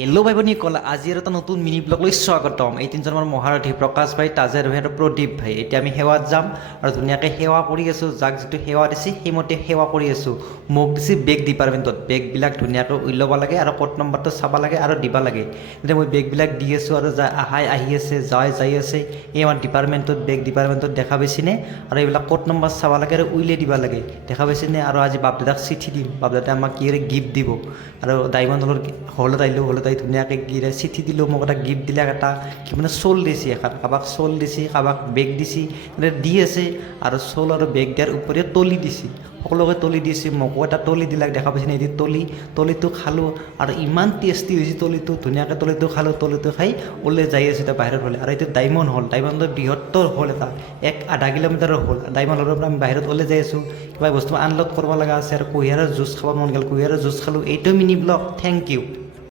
Hello' ভাই ভনীসকল, আজি এটা নতুন মিনি ব্লগ লৈ স্বাগতম। এই তিনিজনৰ মহাৰথী প্ৰকাশ ভাই, তাজেৰ ভাই আৰু প্ৰদীপ ভাই। এতিয়া আমি সেৱাত যাম আৰু ধুনীয়াকৈ সেৱা কৰি আছোঁ। যাক যিটো সেৱা দিছে সেইমতে সেৱা কৰি আছোঁ। মোক দিছে বেগ ডিপাৰ্টমেণ্টত। বেগবিলাক ধুনীয়াকৈ উলিয়াব লাগে আৰু ক'ড নম্বৰটো চাব লাগে আৰু দিব লাগে। এতিয়া মই বেগবিলাক দি আছোঁ আৰু আহি আছে, যাই আছে। এই আমাৰ ডিপাৰ্টমেণ্টত বেগ ডিপাৰ্টমেণ্টত দেখা পাইছেনে? আৰু এইবিলাক ক'ড নম্বৰ চাব লাগে আৰু উলিয়াই দিব লাগে। দেখা পাইছেনে? আৰু আজি বাপদাদাক চিঠি দিম। বাপদাদাই আমাক কি গিফ্ট দিব। আৰু ডায়মণ্ড হলত আহিলোঁ, হলত আহি ধুনীয়াকৈ চিঠি দিলোঁ। মোক এটা গিফ্ট দিলে, এটা কি মানে চোল দিছে এখন। কাৰোবাক চোল দিছে, কাৰোবাক বেগ দিছে, দি আছে। আৰু চোল আৰু বেগ দিয়াৰ উপৰিও তলি দিছে। সকলোকে তলি দিছে, মোকো এটা তলি দিলাক। দেখা পাইছে এটি তলিটো খালোঁ আৰু ইমান টেষ্টি হৈছে তলিটো। ধুনীয়াকৈ তলিটো খালোঁ। তলিটো খাই ওলাই যাই আছোঁ এতিয়া বাহিৰত হ'লে। আৰু এইটো ডায়মণ্ড হল, ডায়মণ্ডৰ বৃহত্তৰ হল এটা, আধা কিলোমিটাৰৰ হ'ল। ডায়মণ্ড হলৰ পৰা আমি বাহিৰত ওলাই যাই আছোঁ। কিবা বস্তু আনলক কৰিব লগা আছে আৰু কুঁহিয়াৰৰ জুচ খাব মন গ'ল। কুঁহিয়াৰৰ জুচ খালোঁ। এইটো মিনি ব্লগ। Thank U.